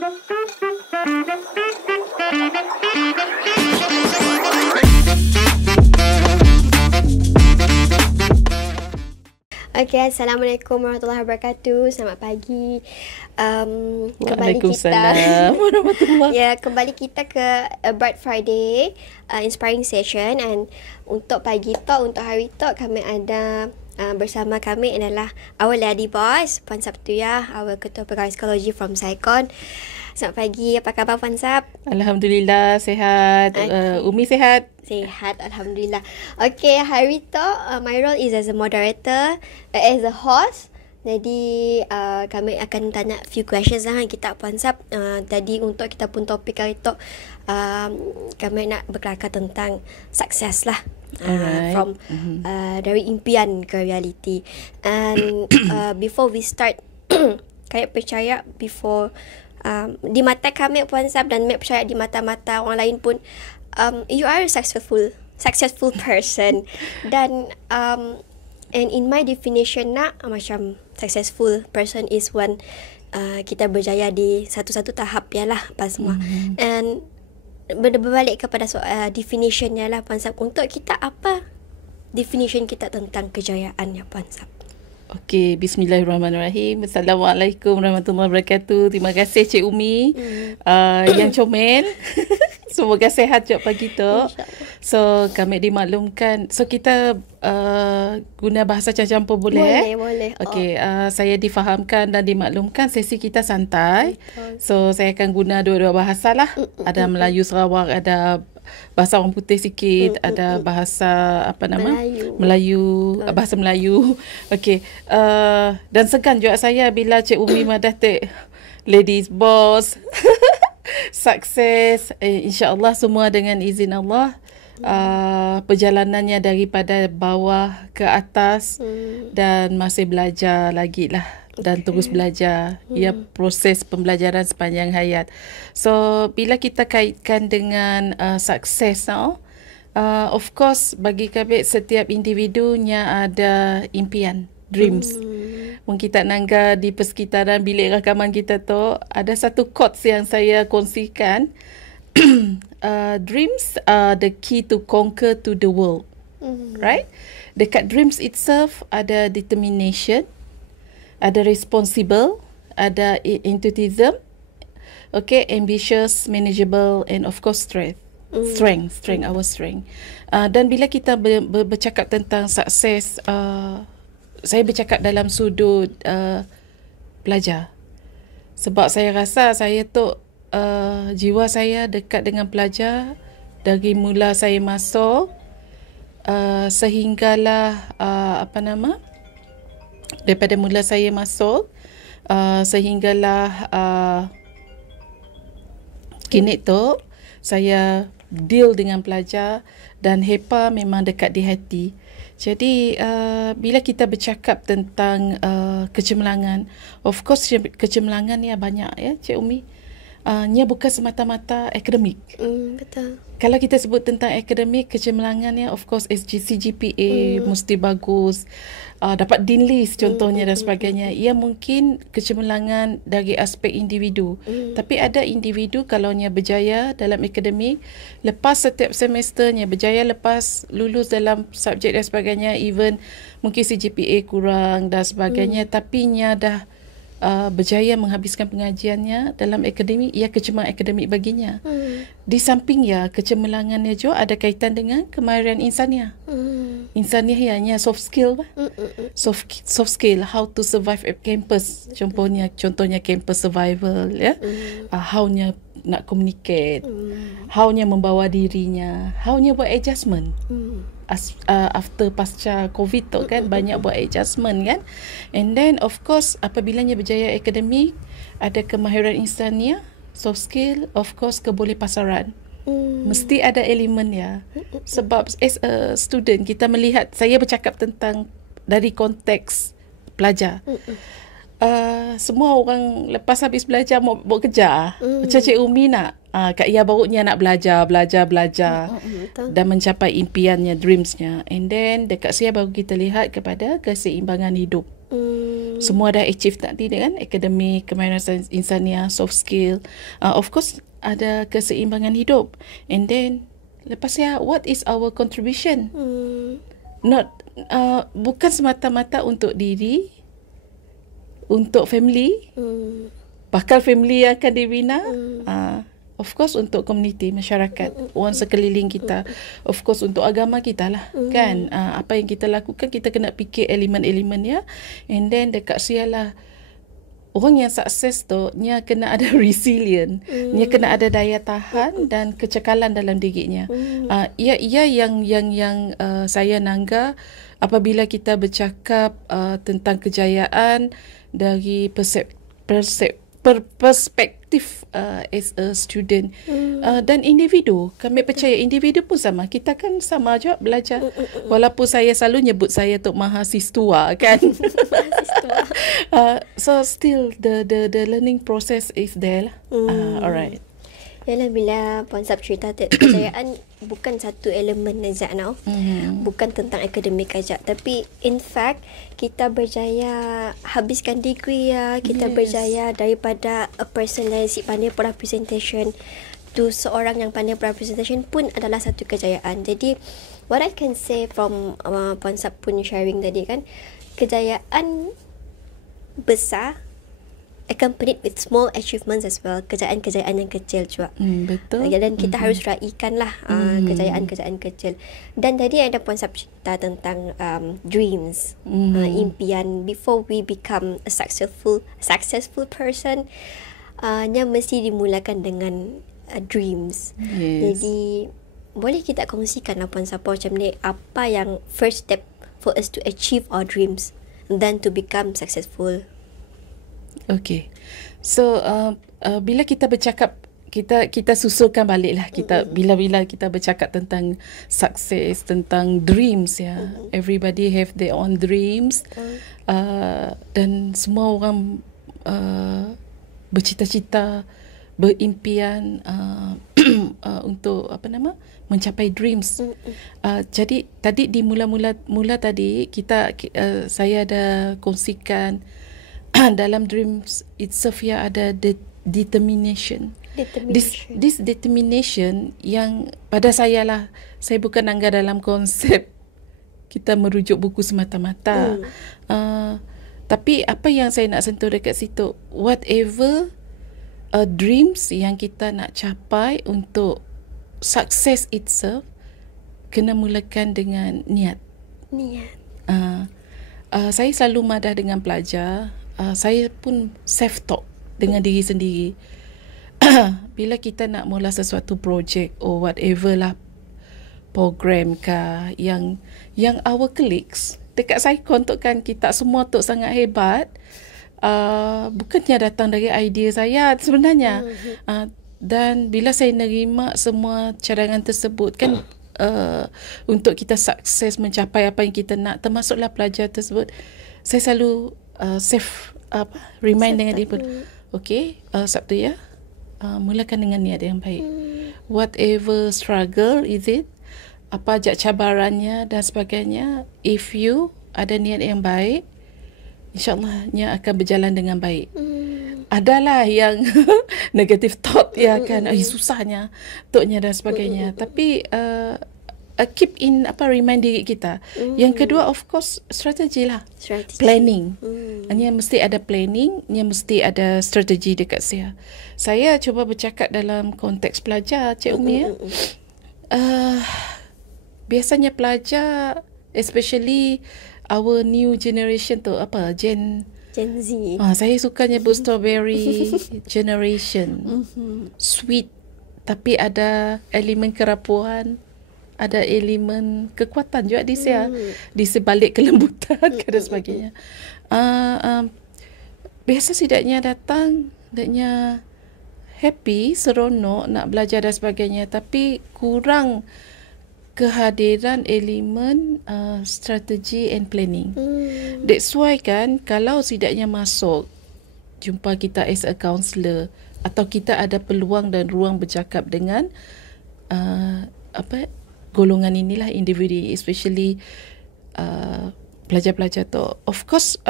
Okay, Assalamualaikum warahmatullahi wabarakatuh. Selamat pagi. Kembali Waalaikumsalam warahmatullahi. Ya, kembali kita ke A Bright Friday Inspiring Session. And untuk pagi talk, untuk hari talk, kami ada bersama kami adalah our lady boss, Puan Sabtuyah, our Ketua Pegawai Psikologi from Saikon. Selamat pagi, apa khabar Puan Sab? Alhamdulillah, sihat. Umi sihat? Sihat, Alhamdulillah. Okay, hari tu my role is as a moderator, as a host. Jadi kami akan tanya few questions lah kita Puan Sab. Jadi untuk kita pun topik hari tu kami nak berkelakar tentang sukses lah. From dari impian ke reality. And before we start, kami percaya before di mata kami Puan Sab dan kami percaya di mata-mata orang lain pun, you are a successful person. Dan and in my definition nak macam successful person is when kita berjaya di satu-satu tahap ya lah pas semua. And berbalik kepada definitionnya lah Puan Sab, untuk kita apa definition kita tentang kejayaan ya Puan Sab? Okey, bismillahirrahmanirrahim. Assalamualaikum warahmatullahi wabarakatuh. Terima kasih Cik Umi yang comel. Semoga sehat jap pagi tu. So, kami dimaklumkan. So, kita guna bahasa campur boleh? Boleh. Okey, saya difahamkan dan dimaklumkan sesi kita santai. So, saya akan guna dua-dua bahasa lah. Ada Melayu Sarawak, ada bahasa orang putih sikit, ada bahasa apa nama? Melayu, bahasa Melayu. Okey. Dan segan juga saya bila Cik Umi Madatik ladies boss. Sukses, insya-Allah semua dengan izin Allah. Perjalanannya daripada bawah ke atas dan masih belajar lagi lah. Dan terus belajar. Ia proses pembelajaran sepanjang hayat. So, bila kita kaitkan dengan sukses of course bagi kami setiap individunya ada impian, dreams. Mungkin kita nangga di persekitaran bilik rakaman kita tu, ada satu quotes yang saya kongsikan. Dreams are the key to conquer to the world. Right? Dekat dreams itself ada determination, ada responsible, ada enthusiasm, okay, ambitious, manageable, and of course strength, our strength. Dan bila kita bercakap tentang sukses, saya bercakap dalam sudut pelajar. Sebab saya rasa saya tu jiwa saya dekat dengan pelajar dari mula saya masuk sehinggalah daripada mula saya masuk sehinggalah kini tu saya deal dengan pelajar dan HEPA memang dekat di hati. Jadi bila kita bercakap tentang kecemerlangan, of course kecemerlangan ni banyak ya Cik Umi. Nya bukan semata-mata akademik. Betul. Kalau kita sebut tentang akademik, kecemerlangannya of course CGPA mesti bagus, dapat Dean List contohnya dan sebagainya. Ia mungkin kecemerlangan dari aspek individu. Tapi ada individu kalau nya berjaya dalam akademik, lepas setiap semesternya berjaya, lepas lulus dalam subjek dan sebagainya, even mungkin CGPA kurang dan sebagainya, tapi nya dah berjaya menghabiskan pengajiannya dalam akademik, ia kecemerlangan akademik baginya. Di samping kecemerlangannya juga ada kaitan dengan kemahiran insaniah. Insaniah ianya soft skill. Soft skill, how to survive at campus. Contohnya campus survival ya. How-nya nak communicate, how-nya membawa dirinya, how-nya buat adjustment. After pasca COVID tu kan banyak buat adjustment kan. And then of course apabila berjaya akademik, ada kemahiran insaniah, soft skill, of course kebolehpasaran. Mesti ada elemen ya. Sebab as a student kita melihat, saya bercakap tentang dari konteks pelajar. Semua orang lepas habis belajar mau buat kerja. Macam Cik Umi nak Kak Ia barunya nak belajar dan mencapai impiannya, dreamsnya. And then dekat saya baru kita lihat kepada keseimbangan hidup. Semua dah achieve tadi kan, akademik, kemahiran sains insania, soft skill. Of course ada keseimbangan hidup. And then lepas what is our contribution? Not bukan semata-mata untuk diri, untuk family, bakal family yang akan dibina. Of course untuk komuniti, masyarakat, orang sekeliling kita. Of course untuk agama kita lah, kan. Apa yang kita lakukan, kita kena fikir elemen-elemen ya. And then dekat sialah, orang yang sukses tu, dia kena ada resilient, dia kena ada daya tahan dan kecekalan dalam dirinya. Ia yang saya nangga apabila kita bercakap tentang kejayaan dari perspektif as a student dan individu. Kami percaya individu pun sama. Kita kan sama juga belajar. Walaupun saya selalu nyebut saya tu mahasiswa kan. So still the learning process is there lah. Alright. Yalah, bila Puan Sap cerita kejayaan bukan satu elemen saja now. Bukan tentang akademik saja, tapi in fact kita berjaya habiskan degree ya, kita berjaya daripada a person yang pandai presentation to seorang yang pandai presentation pun adalah satu kejayaan. Jadi what I can say from Puan Sap pun sharing tadi kan, kejayaan besar accompanied with small achievements as well. Kejayaan-kejayaan yang kecil juga. Betul. Dan kita harus raikan lah kejayaan-kejayaan kecil. Dan tadi ada Puan Sap cerita tentang dreams, impian. Before we become a successful person, nya mesti dimulakan dengan dreams. Jadi boleh kita kongsikan lah Puan Sap macam ni, apa yang first step for us to achieve our dreams and then to become successful. Okay. So bila kita bercakap, kita susulkan balik lah. Bila kita bercakap tentang sukses, tentang dreams ya. Everybody have their own dreams. Dan semua orang bercita-cita, berimpian untuk mencapai dreams. Jadi tadi di mula tadi saya ada kongsikan dalam dreams itself ya ada determination. This determination yang pada saya lah, saya bukan anggar dalam konsep kita merujuk buku semata-mata. Tapi apa yang saya nak sentuh dekat situ, whatever dreams yang kita nak capai untuk success itself, kena mulakan dengan niat. Saya selalu madah dengan pelajar. Saya pun self-talk dengan diri sendiri. Bila kita nak mula sesuatu projek or whatever lah, program kah, yang our colleagues dekat Saikon tu kan, kita semua tu sangat hebat. Bukannya datang dari idea saya sebenarnya. Dan bila saya nerima semua cadangan tersebut kan, untuk kita sukses mencapai apa yang kita nak, termasuklah pelajar tersebut, saya selalu remind dengan dia pun, okay, Sabtu ya, mulakan dengan niat yang baik. Whatever struggle is it, apa aja cabarannya dan sebagainya, if you ada niat yang baik, InsyaAllah nya akan berjalan dengan baik. Adalah yang negative thought ya kan, susahnya toknya dan sebagainya. Tapi keep in remind diri kita. Yang kedua of course strategi lah. Planning. Nya mesti ada planning, nya mesti ada strategi dekat saya. Saya cuba bercakap dalam konteks pelajar, Cik Umi ya. Biasanya pelajar, especially our new generation tu, Gen Z. Saya suka nyebut strawberry generation. Sweet, tapi ada elemen kerapuan, ada elemen kekuatan juga di saya, di sebalik kelembutan dan sebagainya. Biasa sidaknya datang, sidaknya happy, seronok nak belajar dan sebagainya, tapi kurang kehadiran elemen strategi and planning. That's why kan, kalau sidaknya masuk jumpa kita as a counselor, atau kita ada peluang dan ruang bercakap dengan golongan inilah, individu, especially pelajar-pelajar tu, of course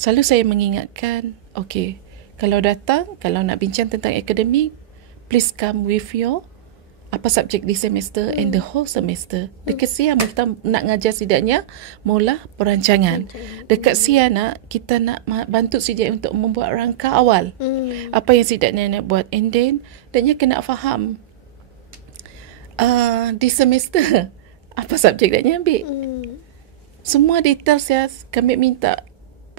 selalu saya mengingatkan, okay, kalau datang, kalau nak bincang tentang akademik, please come with your apa subjek di semester and the whole semester. Dekat siang kita nak ngajar sidaknya mula perancangan. Dekat siang kita nak bantu sidak untuk membuat rangka awal. Apa yang sidaknya nak buat, and then daknya kena faham di semester apa subjek daknya ambil. Semua details ya kami minta.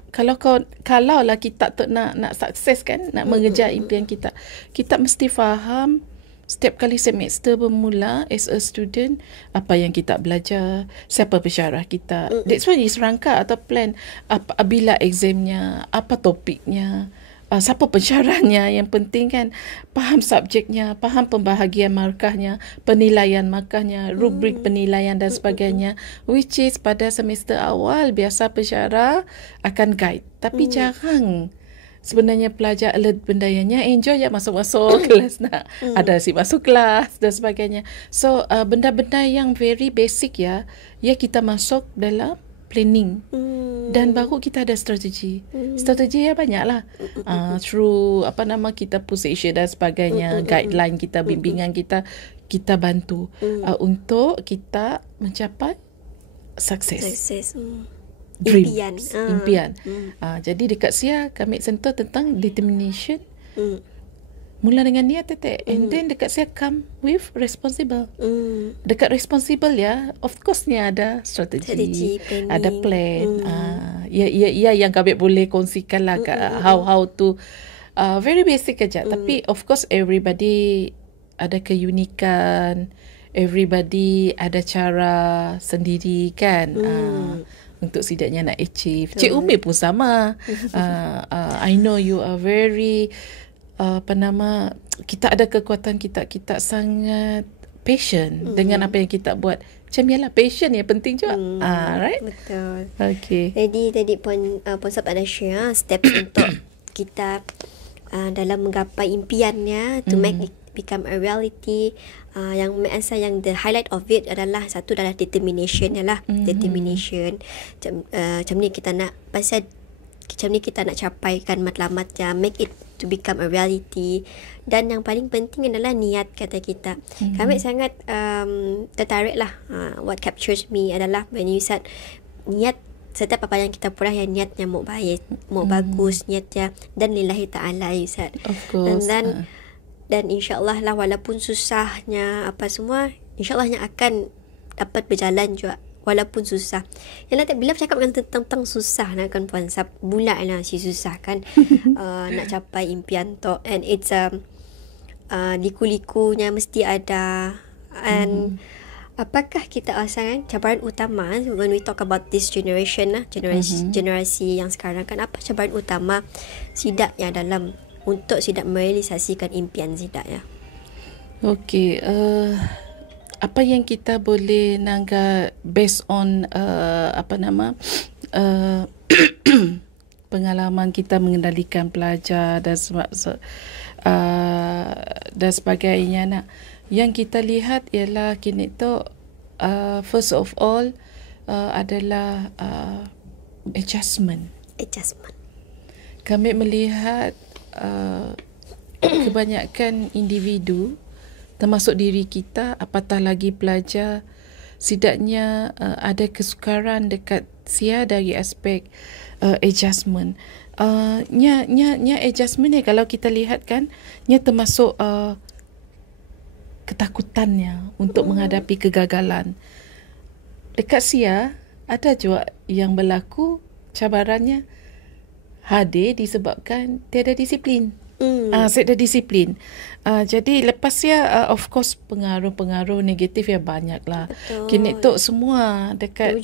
Kalau lah kita tu nak sukses kan, nak mengejar impian kita, kita mesti faham setiap kali semester bermula as a student, apa yang kita belajar, siapa pensyarah kita. That's why is rangka atau plan bila examnya, apa topiknya, siapa pensyarahnya. Yang penting kan faham subjeknya, faham pembahagian markahnya, penilaian markahnya, rubrik penilaian dan sebagainya. Which is pada semester awal biasa pensyarah akan guide. Tapi jarang sebenarnya pelajar alert benda yang enjoy je masuk-masuk kelas nak. Ada si masuk kelas dan sebagainya. So benda-benda yang very basic ya kita masuk dalam planning. Dan baru kita ada strategi. Strategi ya banyak lah. Through kita position dan sebagainya, guideline kita, bimbingan kita bantu untuk kita mencapai sukses. Dreams, impian. Jadi dekat Sia kami sentuh tentang determination. Mula dengan niat tetek, and then dekat Sia come with responsible. Dekat responsible ya, of course ni ada strategi, ada plan. Ya yang kami boleh kongsikan lah how to very basic aja. Tapi of course everybody ada keunikan, everybody ada cara sendiri kan. Untuk sidaknya nak achieve. Cik Umi pun sama. I know you are very kita ada kekuatan kita sangat patient dengan apa yang kita buat. Macam yalah, patient yang penting juga. Right? Betul. Okay. Jadi tadi Puan Sab ada share steps untuk kita dalam menggapai impiannya to make it become a reality. Yang yang the highlight of it adalah satu adalah determination lah. Determination. Macam ni kita nak capaikan matlamatnya, make it to become a reality. Dan yang paling penting adalah niat kata kita. Kami sangat tertarik lah. What captures me adalah when you said niat, setiap apa yang kita pernah yang niatnya mau baik, mau bagus niatnya, dan lillahi ta'ala you said. Of course. Dan insyaAllah lah walaupun susahnya apa semua, insyaAllahnya akan dapat berjalan juga walaupun susah. Yalah, bila bercakap tentang susah nak kan Puan Sab, bulat lah si susah kan. Nak capai impian tu, and it's liku-likunya mesti ada. And apakah kita kan cabaran utama when we talk about this generation lah, generasi yang sekarang kan, apa cabaran utama sidak yang dalam untuk sidak merealisasikan impian sidak ya? Okay, apa yang kita boleh nangga based on pengalaman kita mengendalikan pelajar dan sebagainya nak. Yang kita lihat ialah kini tu first of all adalah adjustment. Kami melihat kebanyakan individu termasuk diri kita, apatah lagi pelajar, setidaknya ada kesukaran dekat Sia dari aspek adjustment. Nya adjustment ni kalau kita lihat kan, nya termasuk ketakutannya untuk menghadapi kegagalan. Dekat Sia ada juga yang berlaku cabarannya hadir disebabkan tiada disiplin. Tiada disiplin. Jadi lepas ya of course pengaruh-pengaruh negatif ya banyak lah. Kini tu semua dekat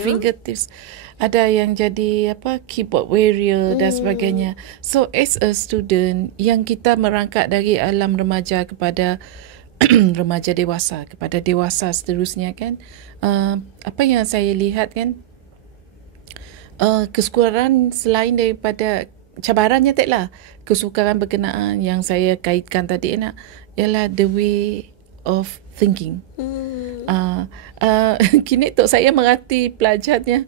fingertips. Ada yang jadi keyboard warrior dan sebagainya. So as a student yang kita merangkak dari alam remaja kepada remaja dewasa, kepada dewasa seterusnya kan, apa yang saya lihat kan, kesukaran selain daripada cabarannya taklah, kesukaran berkenaan yang saya kaitkan tadi ialah the way of thinking. Kini tu saya merhati pelajarnya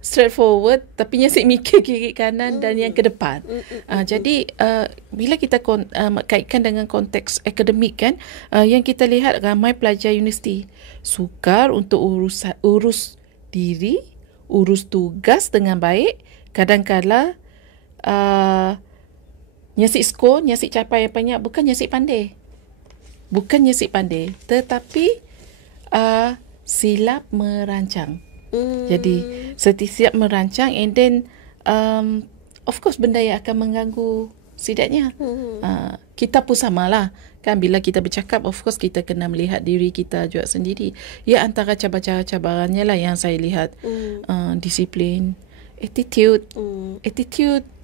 straightforward, tapi nyasik mikir kiri kanan dan yang ke depan. Jadi bila kita kaitkan dengan konteks akademik kan, yang kita lihat ramai pelajar universiti sukar untuk urus diri, urus tugas dengan baik. Kadang-kala nyasik skor, nyasik capaian banyak, bukan nyasik pandai, tetapi silap merancang. Jadi setiap merancang, and then of course benda yang akan mengganggu sidaknya. Kita pun samalah kan, bila kita bercakap of course kita kena melihat diri kita juga sendiri. Ya, antara cabaran-cabarannya lah yang saya lihat, disiplin, attitude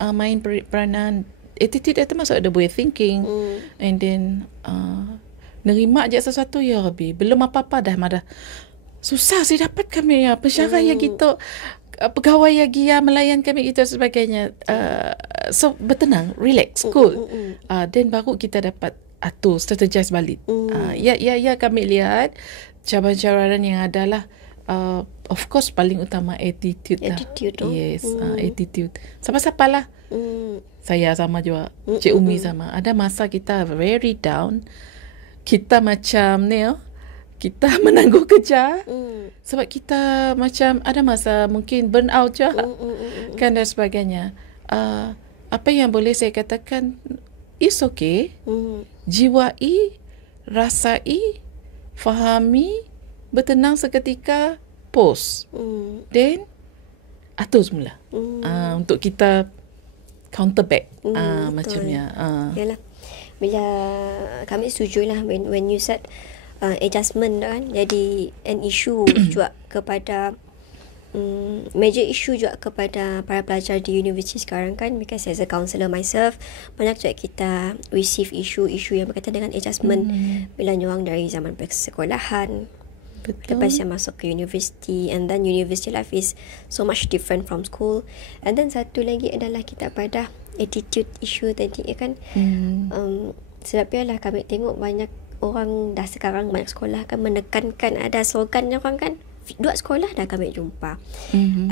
main peranan. Attitude itu masuk ada way thinking, and then nerima je sesuatu, ya Rabbi, belum apa-apa dah madah susah sih dapat kami ya pensyarah yang kita, pegawai yang dia melayan kami kita sebagainya. So bertenang, relax, cool. Then baru kita dapat atur, strategize balik. Ya kami lihat cabaran-cabaran yang adalah of course paling utama attitude lah. Yes, attitude. Siapa-siapa lah. Saya sama juga, Cik Umi sama. Ada masa kita very down. Kita macam ni kita menangguh kerja sebab kita macam ada masa mungkin burn out je kan dan sebagainya. Apa yang boleh saya katakan, it's okay. Jiwai, rasai, fahami, bertenang seketika, pause. Then atur semula. Untuk kita counter back macamnya. Yalah. Bila kami setuju lah when you said adjustment kan, jadi an issue juga kepada major issue juga kepada para pelajar di universiti sekarang kan, because as a counselor myself, banyak juga kita receive isu-isu yang berkaitan dengan adjustment bila nyuang dari zaman persekolahan. Betul. Lepas yang masuk ke universiti, and then university life is so much different from school. And then satu lagi adalah kita pada attitude issue tadi kan. Sebab ialah kami tengok banyak orang dah sekarang, banyak sekolah kan menekankan, ada slogan orang kan, 2 sekolah dah kami jumpa.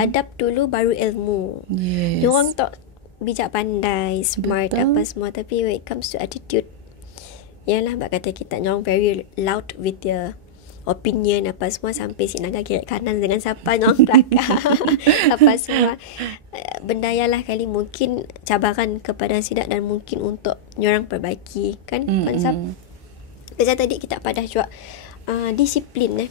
Adab dulu baru ilmu. Yes. Diorang tak bijak pandai, smart, betul, apa semua, tapi when it comes to attitude, yalah bak kata kita nyong very loud with the opinion apa semua, sampai si naga kiri kanan dengan siapa nyong belakang apa semua. Benda yalah kali mungkin cabaran kepada sidak dan mungkin untuk nyorang perbaiki kan konsep. Macam tadi kita pada juga disiplin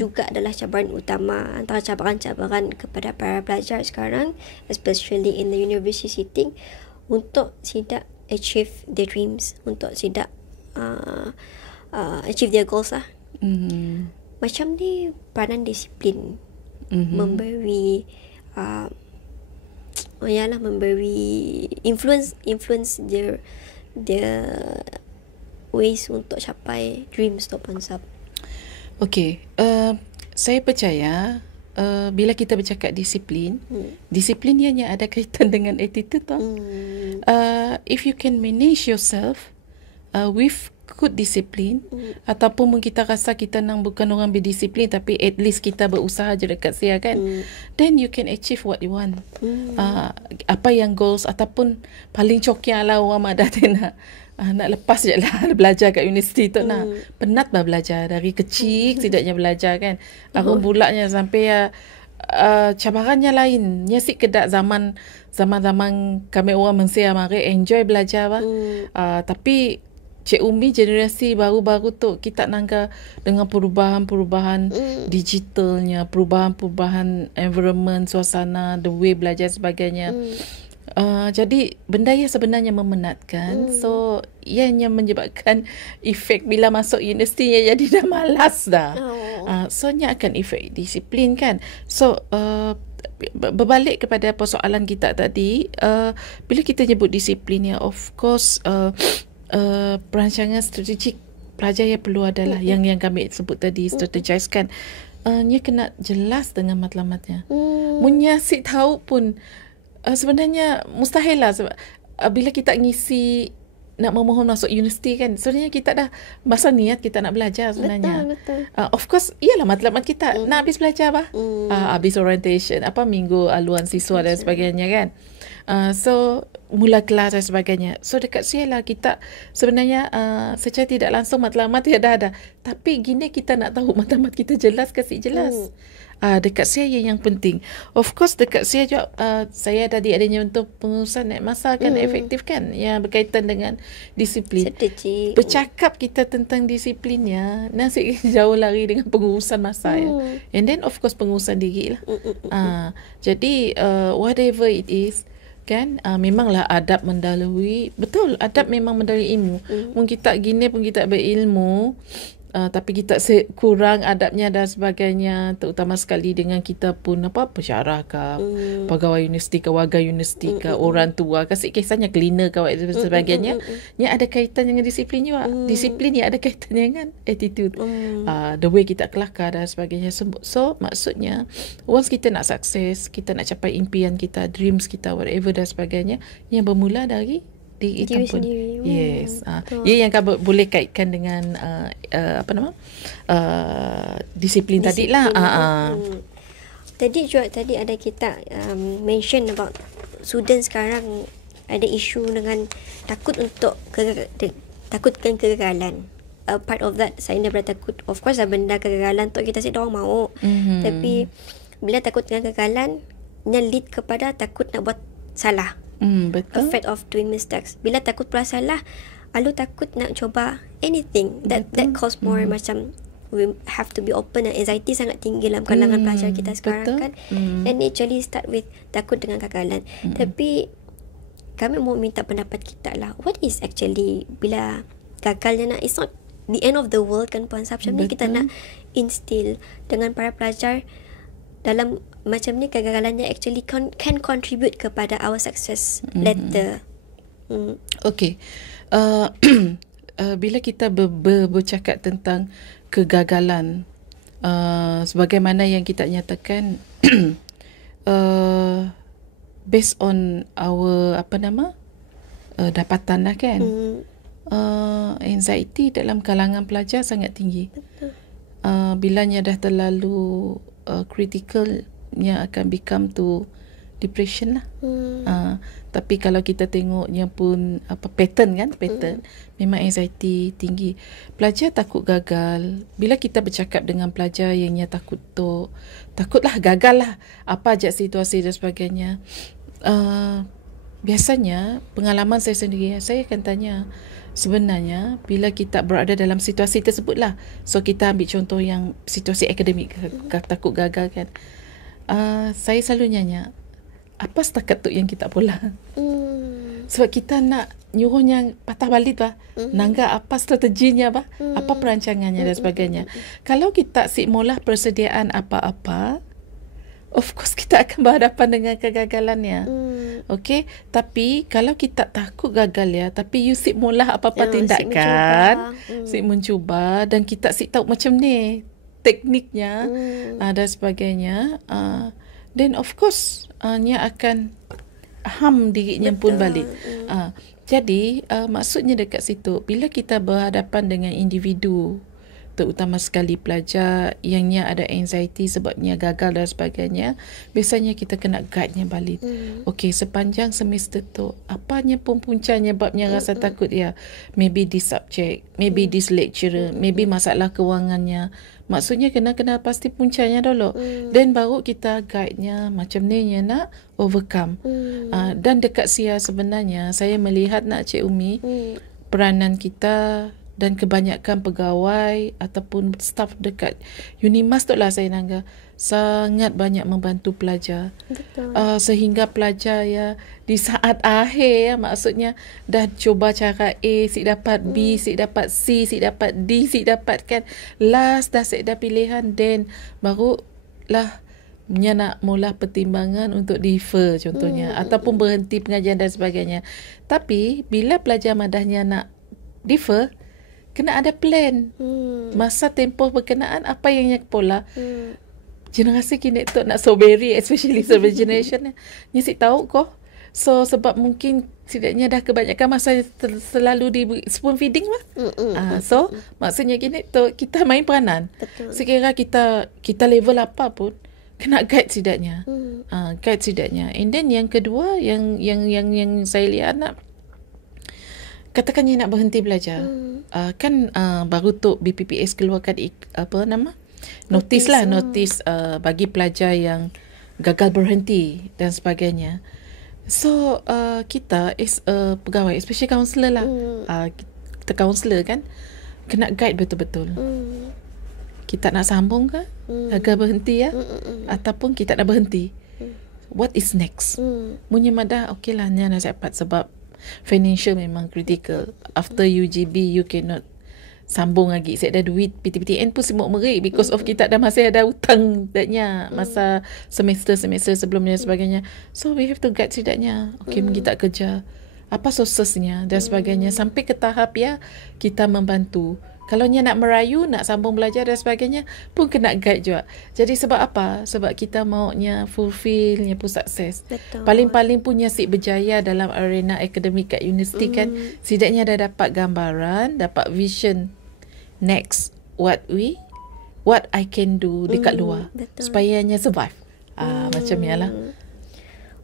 juga adalah cabaran utama, antara cabaran-cabaran kepada para pelajar sekarang, especially in the university setting, untuk sidak achieve their dreams, untuk sidak achieve their goals lah. Macam ni peranan disiplin memberi memberi influence their ways untuk capai dreams tu konsep. Okay, saya percaya bila kita bercakap disiplin, disiplin yang ada kaitan dengan attitude tau. If you can manage yourself with good discipline, ataupun kita rasa kita nang bukan orang berdisiplin tapi at least kita berusaha je dekat saya kan, then you can achieve what you want. Apa yang goals, ataupun paling cokian lah orang mak dah nak lepas je lah belajar kat universiti tu nak penat lah belajar dari kecil tidaknya belajar kan. Aku bulaknya sampai cabarannya lain nyasik kedak zaman kami orang Malaysia mari enjoy belajar tapi Cik Umi generasi baru-baru tu kita nangka dengan perubahan-perubahan digitalnya, perubahan-perubahan environment, suasana, the way belajar sebagainya. Jadi benda yang sebenarnya memenatkan. So ianya menyebabkan efek bila masuk universiti ya jadi dah malas dah. So nya akan efek disiplin kan. So berbalik kepada persoalan kita tadi, bila kita nyebut disiplin ya, of course perancangan strategik pelajar yang perlu adalah yang kami sebut tadi, strategize kan. Nya kena jelas dengan matlamatnya. Munyasik tahu pun sebenarnya mustahil lah sebab bila kita ngisi nak memohon masuk universiti kan, sebenarnya kita dah masa niat kita nak belajar sebenarnya. Betul. Of course, iyalah matlamat kita nak habis belajar bah. Habis orientation, minggu aluan siswa dan sebagainya kan. So mula kelas dan sebagainya. So dekat sini lah kita sebenarnya secara tidak langsung matlamat tidak ada. Tapi gini kita nak tahu matlamat kita jelas ke si jelas. Dekat saya yang penting. Of course dekat saya juga saya tadi adanya untuk pengurusan naik masa kan efektif kan, yang berkaitan dengan disiplin. Strategi. Bercakap kita tentang disiplinnya, nasi jauh lari dengan pengurusan masa ya. And then of course pengurusan diri lah. Jadi whatever it is kan, memanglah adab mendahului, betul, adab memang mendahului ilmu. Pun kita gini pun kita berilmu, tapi kita kurang adabnya dan sebagainya, terutama sekali dengan kita pun pensyarah ke, pegawai universiti ke, warga universiti ke, orang tua ke, kisahnya cleaner ke dan sebagainya, yang ada kaitan dengan disiplin juga. Disiplin yang ada kaitan dengan attitude, the way kita kelakar dan sebagainya. So maksudnya once kita nak sukses, kita nak capai impian kita, dreams kita, whatever dan sebagainya, yang bermula dari diri pun. Yes. Ia yang kau boleh kaitkan dengan disiplin tadi lah. Tadi ada kita mention about student sekarang ada isu dengan takutkan kegagalan. Part of that, saya daripada takut, of course benda kegagalan tu kita orang mau. Tapi bila takut dengan kegagalan, lead kepada takut nak buat salah. Betul. Afraid of doing mistakes. Bila takut buat salah, lalu takut nak coba anything. That cause more macam we have to be open, and anxiety sangat tinggi dalam kalangan pelajar kita sekarang kan. And actually start with takut dengan kegagalan. Tapi kami mau minta pendapat kita lah. What is actually bila gagalnya it's not the end of the world kan Puan Sab. Macam ni kita nak instill dengan para pelajar dalam macam ni, kegagalannya actually can contribute kepada our success later. Okay. Bila kita bercakap tentang kegagalan, sebagaimana yang kita nyatakan, based on our dapatan lah kan, anxiety dalam kalangan pelajar sangat tinggi. Bilanya dah terlalu critical-nya akan become to depression lah. Tapi kalau kita tengoknya pun pattern memang anxiety tinggi. Pelajar takut gagal. Bila kita bercakap dengan pelajar yang takutlah gagal lah, apa aja situasi dan sebagainya, biasanya pengalaman saya sendiri, saya akan tanya, sebenarnya bila kita berada dalam situasi tersebut lah, so kita ambil contoh yang situasi akademik, takut gagal kan, saya selalu nanya, apa setakat tu yang kita pula? Sebab kita nak nyuruhnya patah balik bah, nangga apa strateginya bah, apa perancangannya dan sebagainya. Kalau kita mula persediaan apa-apa, of course kita akan berhadapan dengan kegagalannya. Okay, tapi kalau kita takut gagal ya, tapi you mula apa-apa tindakan, mencuba, dan kita tahu macam ni tekniknya dan sebagainya, then of course nya akan dirinya pun balik. Jadi maksudnya dekat situ, bila kita berhadapan dengan individu, terutama sekali pelajar yangnya ada anxiety sebabnya gagal dan sebagainya, biasanya kita kena guide-nya balik. Okey, sepanjang semester tu, apanya pun puncanya babnya rasa takut ya, maybe this subject, maybe this lecturer, maybe masalah kewangannya. Maksudnya kena pasti puncanya dulu. Then baru kita guide-nya macam ni yang nak overcome. Dan dekat sia sebenarnya saya melihat Cik Umi, peranan kita dan kebanyakan pegawai ataupun staf dekat Unimas tu lah saya nangga sangat banyak membantu pelajar. Sehingga pelajar ya di saat akhir maksudnya dah cuba cara A, si dapat B, si dapat C, si dapat D, si dapat kan, last dah set pilihan, then baru lah nak mula pertimbangan untuk defer contohnya, ataupun berhenti pengajian dan sebagainya. Tapi bila pelajar madahnya nak defer, kena ada plan. Masa tempoh berkenaan apa yang pola. Generasi kini tu nak soberi, especially silver generation ni si tahu kau. So sebab mungkin setidaknya dah kebanyakan masa selalu di spoon feeding lah. So maksudnya gini tu, kita main peranan. Betul. Sekira kita level apa pun kena guide setidaknya. Guide setidaknya. And then yang kedua yang saya lihat nak, katakan you nak berhenti belajar. Kan baru tu BPPS keluarkan notis bagi pelajar yang gagal berhenti dan sebagainya. So kita as a pegawai, especially kaunselor lah, kita kaunselor kan, kena guide betul-betul. Kita nak sambung ke, gagal berhenti ya, ataupun kita nak berhenti, what is next? Punya madah okey lah, ni nak dapat sebab financial memang critical. After UGB you cannot sambung lagi. Saya ada duit PTPTN pun semua merik because of kita dah masih ada hutang datnya masa semester sebelumnya dan sebagainya. So we have to guide setidaknya. Okay, kita kerja apa sourcesnya dan sebagainya sampai ke tahap ya kita membantu. Kalau nya nak merayu, nak sambung belajar dan sebagainya pun kena guide juga. Jadi sebab apa? Sebab kita maunya fulfill, nya pun sukses. Paling-paling punya si berjaya dalam arena akademik kat universiti kan, setidaknya dah dapat gambaran, dapat vision next what I can do dekat luar. Supaya nya survive. Macam ni lah.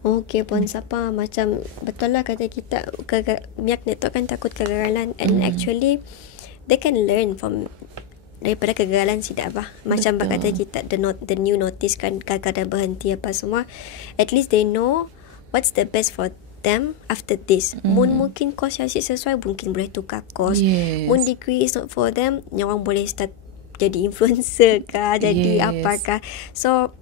Okay, Puan Sapa, macam betul lah kata kita, Miak Network kan takut kegagalan, and actually they can learn from daripada kegagalan tidak apa. Macam kata kita the new notice kan, gagal dan berhenti apa semua. At least they know what's the best for them after this. Mungkin course yang sesuai, mungkin boleh tukar course. Mun degree is not for them, orang boleh start jadi influencer kah, jadi apakah. So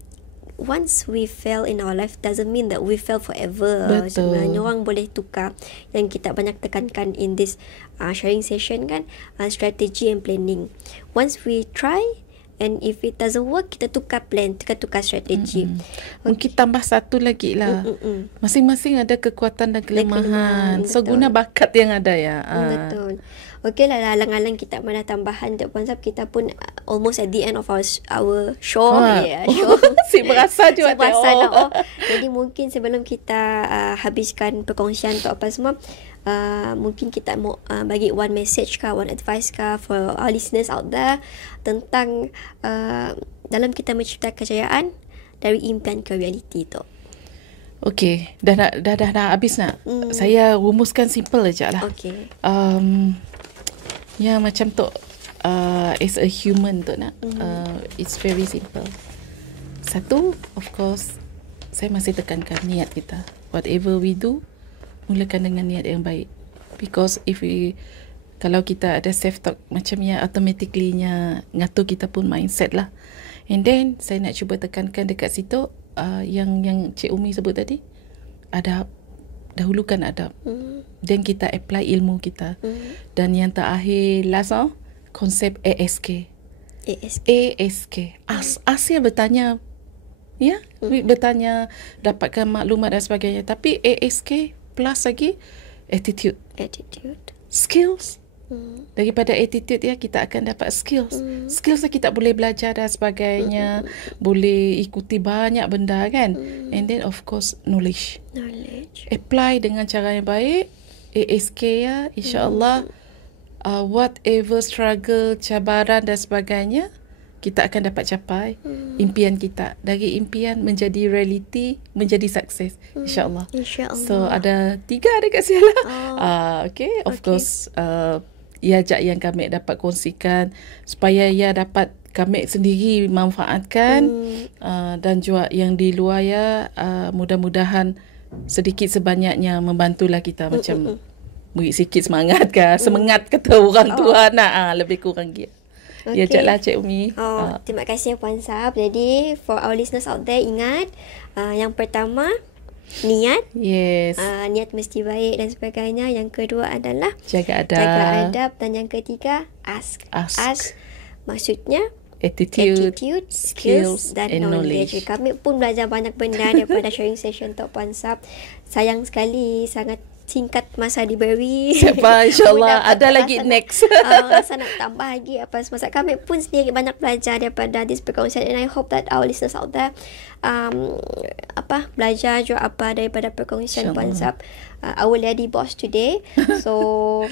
once we fail in our life doesn't mean that we fail forever. Sebenarnya orang boleh tukar. Yang kita banyak tekankan in this sharing session kan, strategy and planning. Once we try and if it doesn't work, kita tukar plan, kita tukar strategi. Mungkin tambah satu lagi lah. Masing-masing ada kekuatan dan kelemahan. So guna bakat yang ada ya. Betul. Okey lah, alang-alang kita mana tambahan Puan Sap, kita pun almost at the end of our show. Show. Si berasa juga. Jadi mungkin sebelum kita habiskan perkongsian untuk apa semua, mungkin kita mau bagi one message kah, one advice kah for our listeners out there tentang dalam kita mencipta kejayaan dari impian ke reality tu. Okey, dah nak habis nak. Saya rumuskan simple aja lah. Okey. Ya macam tu, as a human tu nak, it's very simple. Satu, of course, saya masih tekankan niat kita. Whatever we do, mulakan dengan niat yang baik. Because kalau kita ada self talk macam ya, automatically nya ngatur kita pun mindset lah. And then saya nak cuba tekankan dekat situ, yang Cik Umi sebut tadi, adab. Dahulukan adab. Dan kita apply ilmu kita. Dan yang terakhir, last konsep ASK. As yang bertanya, ya, bertanya, dapatkan maklumat dan sebagainya. Tapi ASK plus lagi attitude. Skills. Daripada attitude ya, kita akan dapat skills. Skills kita boleh belajar dan sebagainya, boleh ikuti banyak benda kan. And then of course knowledge. Apply dengan cara yang baik. ASK ya, insya-Allah whatever struggle, cabaran dan sebagainya, kita akan dapat capai impian kita. Dari impian menjadi reality, menjadi sukses, insya-Allah. So ada 3 dekat sini lah. Okay, of course iajak yang kami dapat kongsikan supaya ia dapat kami sendiri manfaatkan, dan juga yang di luar ya, mudah-mudahan sedikit sebanyaknya membantulah kita, macam beri sikit semangat ke, semangat kata orang tua nak, lebih kurang gitu. Ya, ajaklah Cik Umi. Terima kasih Puan Sap. Jadi for our listeners out there, ingat yang pertama niat. Niat mesti baik dan sebagainya. Yang kedua adalah jaga adab. Dan yang ketiga ask. Maksudnya attitude, skills dan knowledge. Kami pun belajar banyak benda daripada sharing session Tok Puan Sap. Sayang sekali, sangat singkat masa diberi. Siapa insyaAllah Mudah ada dapat lagi rasa next. rasa nak tambah lagi apa semasa. Kami pun sendiri banyak belajar daripada this perkongsian, and I hope that our listeners out there belajar juga apa daripada perkongsian Puan Sap, our lady boss today. So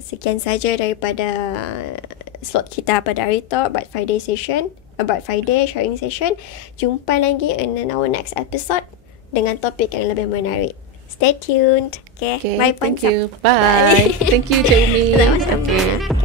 sekian saja daripada slot kita pada hari tu, about Friday sharing session. Jumpa lagi in our next episode dengan topik yang lebih menarik. Stay tuned. Okay, bye Puan Thank Sap. you. Bye. Thank you, Cik Umi. Sama-sama. Okay.